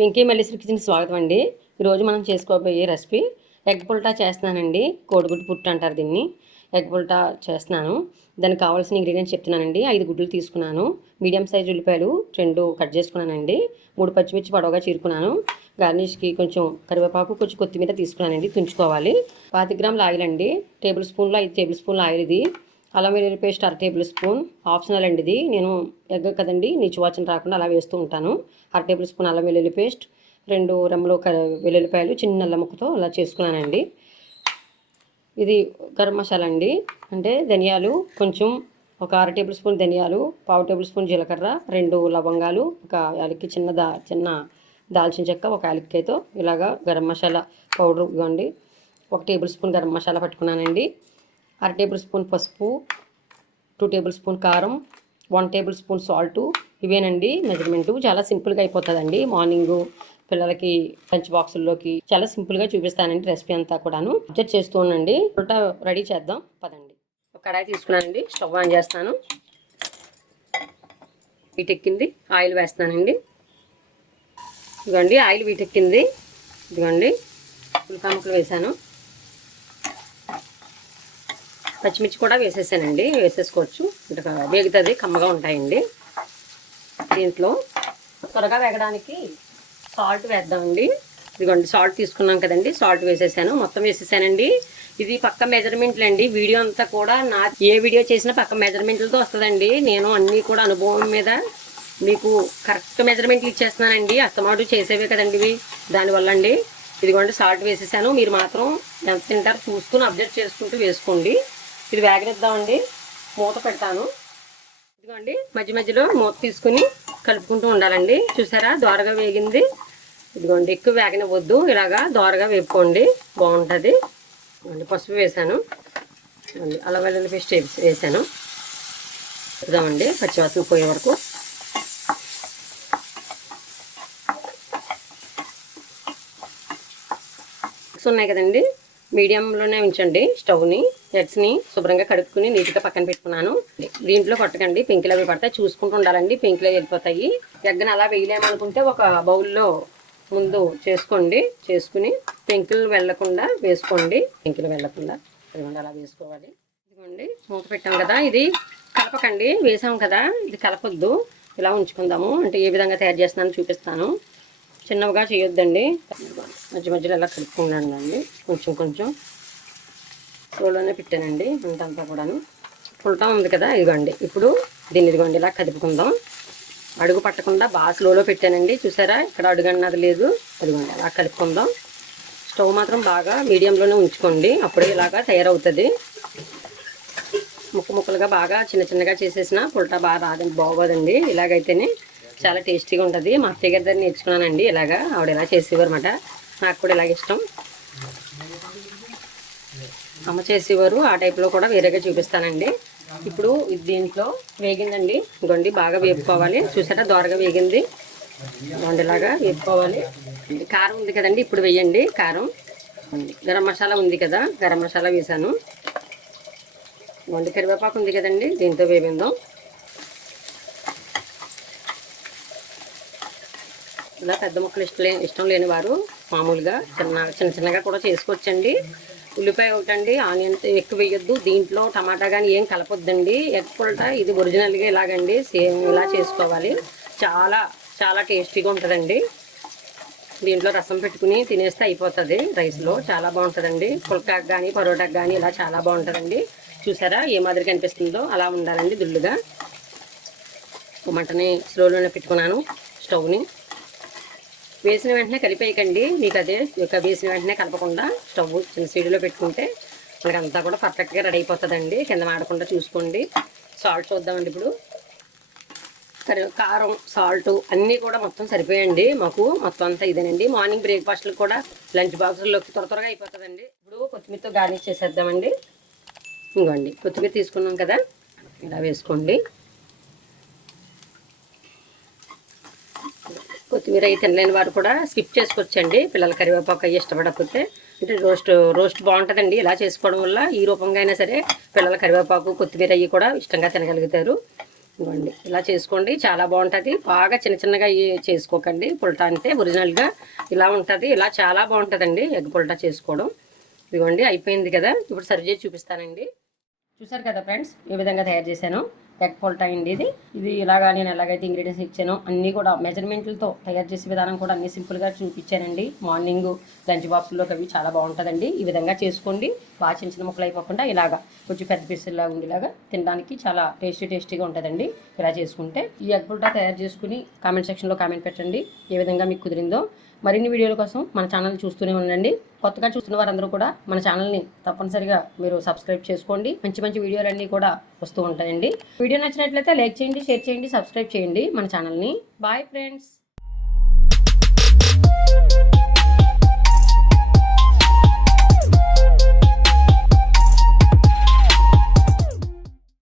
Venky Malleswari kitchen స్వాగతం అండి. ఈరోజు మనం చేసుకోబోయే రెసిపీ ఎగ్ పుల్టా చేస్తున్నానండి. కోడిగుడ్డు పుట్టు అంటారు దీన్ని. ఎగ్ పుల్టా చేస్తున్నాను. దానికి కావాల్సిన ఇంగ్రీడియంట్స్ చెప్తున్నానండి. 5 గుడ్లు తీసుకున్నాను. మీడియం సైజు ఉల్లిపాయలు 2 కట్ చేసుకున్నానండి. 3 పచ్చిమిర్చి పొడవుగా చీరుకున్నాను. గార్నిష్కి కొంచెం కరివేపాకు, కొంచెం కొత్తిమీర తీసుకున్నానండి. తుంచుకోవాలి. 25 గ్రాముల ఆయిల్ అండి. టేబుల్ స్పూన్లో 5 టేబుల్ స్పూన్ల ఆయిల్ ఇది. అల్లం వెల్లుల్లి పేస్ట్ 1/2 టేబుల్ స్పూన్. ఆప్షనల్ అండి ఇది. నేను ఎగ్ కదండి నీచు వాసన రాకుండా అలా వేస్తూ ఉంటాను. 1/2 టేబుల్ స్పూన్ అల్లం వెల్లుల్లి పేస్ట్, 2 రెమ్మలు వెల్లుల్లిపాయలు చిన్న అల్లం ముక్కతో అలా చేసుకున్నానండి. ఇది గరం మసాలా అండి. అంటే ధనియాలు కొంచెం ఒక 1/2 టేబుల్ స్పూన్ ధనియాలు, 1/2 టేబుల్ స్పూన్ జీలకర్ర, 2 లవంగాలు, ఒక యాలక్కి చిన్న దాల్చిన చెక్క, ఒక యాలక్కాయతో ఇలాగా గరం మసాలా పౌడర్ ఇవ్వండి. 1 టేబుల్ స్పూన్ గరం మసాలా పట్టుకున్నానండి. 1/2 టేబుల్ స్పూన్ పసుపు, 2 టేబుల్ స్పూన్ కారం, 1 టేబుల్ స్పూన్ సాల్టు. ఇవేనండి మెజర్మెంటు. చాలా సింపుల్గా అయిపోతుందండి. మార్నింగు పిల్లలకి లంచ్ బాక్సుల్లోకి చాలా సింపుల్గా చూపిస్తానండి రెసిపీ అంతా కూడాను. అడ్జస్ట్ చేస్తూ ఉండండి. పుల్టా రెడీ చేద్దాం పదండి. ఒక కడాయి తీసుకున్నానండి. స్టవ్ ఆన్ చేస్తాను. వీటెక్కింది. ఆయిల్ వేస్తానండి. ఇదిగోండి ఆయిల్ వీటెక్కింది. ఇదిగోండి ఉల్లిపాయ ముక్కలు వేసాను. పచ్చిమిర్చి కూడా వేసేసానండి. వేసేసుకోవచ్చు. ఇట్లా వేగుతుంది, కమ్మగా ఉంటాయండి. దీంట్లో త్వరగా వేగడానికి సాల్ట్ వేద్దామండి. ఇదిగోండి సాల్ట్ తీసుకున్నాం కదండి, సాల్ట్ వేసేసాను. మొత్తం వేసేసానండి. ఇది పక్క మెజర్మెంట్లు అండి. వీడియో అంతా కూడా ఏ వీడియో చేసినా పక్క మెజర్మెంట్లతో వస్తుందండి. నేను అన్నీ కూడా అనుభవం మీద మీకు కరెక్ట్ మెజర్మెంట్లు ఇచ్చేస్తున్నానండి. అస్తమాటు చేసేవే కదండి ఇవి. దానివల్ల అండి ఇదిగోండి సాల్ట్ వేసేసాను. మీరు మాత్రం ఎంత తింటారో చూసుకుని అబ్జర్వ్ చేసుకుంటూ వేసుకోండి. ఇది వేగనిద్దామండి. మూత పెడతాను. ఇదిగోండి మధ్య మధ్యలో మూత తీసుకుని కలుపుకుంటూ ఉండాలండి. చూసారా దోరగా వేగింది. ఇదిగోండి ఎక్కువ వేగనివ్వద్దు, ఇలాగా దోరగా వేపుకోండి, బాగుంటుంది. పసుపు వేసాను. అల్లం వెల్లుల్లి పేస్ట్ వేసాను. ఇద్దామండి పచ్చివాసన పోయే వరకు. ఉన్నాయి కదండి, మీడియంలోనే ఉంచండి స్టవ్ని. ఎగ్స్ని శుభ్రంగా కడుక్కుని నీట్గా పక్కన పెట్టుకున్నాను. దీంట్లో కొట్టకండి, పెంకులు అవి పడతాయి. చూసుకుంటూ ఉండాలండి, పెంకులు వెళ్ళిపోతాయి. ఎగ్ని అలా వేయలేమనుకుంటే ఒక బౌల్లో ముందు చేసుకుని పెంకులు వెళ్లకుండా వేసుకోండి. పెంకులు వెళ్లకుండా అలా వేసుకోవాలి. ఇదిగోండి మూత పెట్టాం కదా, ఇది కలపకండి. వేసాం కదా, ఇది కలపొద్దు. ఇలా ఉంచుకుందాము. అంటే ఏ విధంగా తయారు చేస్తున్నానో చూపిస్తాను. చిన్నవిగా చేయొద్దండి. మధ్య మధ్యలో ఎలా కలుపుకుండండి. కొంచెం స్లోలోనే పెట్టానండి అంతా కూడాను. పుల్టా ఉంది కదా, ఇదిగోండి ఇప్పుడు దీన్ని ఇదిగోండి ఇలా కదుపుకుందాం. అడుగు పట్టకుండా బాగా స్లోలో పెట్టానండి. చూసారా ఇక్కడ అడుగు అన్నది లేదు. అదిగోండి అలా కలుపుకుందాం. స్టవ్ మాత్రం బాగా మీడియంలోనే ఉంచుకోండి, అప్పుడే ఇలాగా తయారవుతుంది. ముక్కలుగా బాగా చిన్నగా చేసేసిన పుల్టా బాగా రాదండి, బాగోదండి. ఇలాగైతేనే చాలా టేస్టీగా ఉంటుంది. మా అత్తయ్య గారి దగ్గర నేర్చుకున్నానండి. ఇలాగా ఆవిడ ఎలా చేసేవారు అనమాట. నాకు కూడా ఇలాగ ఇష్టం. అమ్మ చేసేవారు. ఆ టైప్లో కూడా వేరేగా చూపిస్తానండి. ఇప్పుడు దీంట్లో వేగిందండి. ఇదిగోండి బాగా వేపుకోవాలి. చూసారా దోరగా వేగింది. ఇదిగోండి ఇలాగా వేపుకోవాలి. కారం ఉంది కదండి, ఇప్పుడు వేయండి కారం. గరం మసాలా ఉంది కదా, గరం మసాలా వేసాను. ఇదిగోండి కరివేపాకు ఉంది కదండి, దీంతో వేపిందాం. ఇలా పెద్ద ముక్కలు ఇష్టం లేని వారు మామూలుగా చిన్నగా కూడా చేసుకోవచ్చండి. ఉల్లిపాయ ఒకటండి, ఆనియన్స్ ఎక్కువ వేయొద్దు. దీంట్లో టమాటా కానీ ఏం కలపొద్దండి. ఎగ్ పుల్టా ఇది ఒరిజినల్గా ఇలాగండి, సేమ్ ఇలా చేసుకోవాలి. చాలా టేస్టీగా ఉంటుందండి. దీంట్లో రసం పెట్టుకుని తినేస్తే అయిపోతుంది రైస్లో. చాలా బాగుంటుందండి. పుల్కాకి కానీ పరోటాకి కానీ ఇలా చాలా బాగుంటుందండి. చూసారా ఏ మాదిరిగా అనిపిస్తుందో అలా ఉండాలండి. దుల్లుగా మంటని స్లోలోనే పెట్టుకున్నాను స్టవ్ని. వేసిన వెంటనే కలిపేయకండి. మీకు అదే వేసిన వెంటనే కలపకుండా స్టవ్ చిన్న స్పీడ్లో పెట్టుకుంటే మనకి అంతా కూడా పర్ఫెక్ట్గా రెడీ అయిపోతుందండి. కింద మాడకుండా చూసుకోండి. సాల్ట్ చూద్దామండి ఇప్పుడు. కారం సాల్ట్ అన్నీ కూడా మొత్తం సరిపోయండి. మాకు మొత్తం అంతా ఇదేనండి. మార్నింగ్ బ్రేక్ఫాస్ట్లకు కూడా లంచ్ బాక్సుల్లోకి త్వరగా అయిపోతుందండి. ఇప్పుడు కొత్తిమీరతో గార్నిష్ చేసేద్దామండి. ఇంకోండి కొత్తిమీర తీసుకున్నాం కదా, ఇలా వేసుకోండి. కొత్తిమీర అవి తినలేని వారు కూడా స్కిప్ చేసుకోవచ్చండి. పిల్లల కరివేపాకు అవి ఇష్టపడకపోతే. అంటే రోస్ట్ బాగుంటుందండి ఇలా చేసుకోవడం వల్ల. ఈ రూపంగా అయినా సరే పిల్లల కరివేపాకు కొత్తిమీర అవి కూడా ఇష్టంగా తినగలుగుతారు. ఇవ్వండి, ఇలా చేసుకోండి, చాలా బాగుంటుంది. బాగా చిన్న చిన్నగా చేసుకోకండి. పుల్టా అంటే ఒరిజినల్గా ఇలా ఉంటుంది. ఇలా చాలా బాగుంటుందండి ఎగ్ పుల్టా చేసుకోవడం. ఇదిగోండి అయిపోయింది కదా, ఇప్పుడు సర్వ్ చేసి చూపిస్తానండి. చూసారు కదా ఫ్రెండ్స్, ఏ విధంగా తయారు చేశాను ఎగ్ పుల్టా అండి. ఇది ఇలాగా నేను ఎలాగైతే ఇంగ్రీడియంట్స్ ఇచ్చానో అన్నీ కూడా మెజర్మెంట్లతో తయారు చేసే విధానం కూడా అన్ని సింపుల్గా చూపించానండి. మార్నింగ్ లంచ్ బాక్స్లోకి అవి చాలా బాగుంటుందండి. ఈ విధంగా చేసుకోండి. బాగా చిన్న చిన్న ముక్కలు అయిపోకుండా ఇలాగా కొంచెం పెద్ద పీసుల్లా ఉండేలాగా తినడానికి చాలా టేస్టీగా ఉంటుందండి ఇలా చేసుకుంటే. ఈ ఎగ్ పుల్టా తయారు చేసుకుని కామెంట్ సెక్షన్లో కామెంట్ పెట్టండి ఏ విధంగా మీకు కుదిరిందో. మరిన్ని వీడియోల కోసం మన ఛానల్ చూస్తూనే ఉండండి. కొత్తగా చూస్తున్న వారందరూ కూడా మన ఛానల్ని తప్పనిసరిగా మీరు సబ్స్క్రైబ్ చేసుకోండి. మంచి మంచి వీడియోలన్నీ కూడా వస్తూ ఉంటాయండి. వీడియో నచ్చినట్లయితే లైక్ చేయండి, షేర్ చేయండి, సబ్స్క్రైబ్ చేయండి మన ఛానల్ని. Boy friends.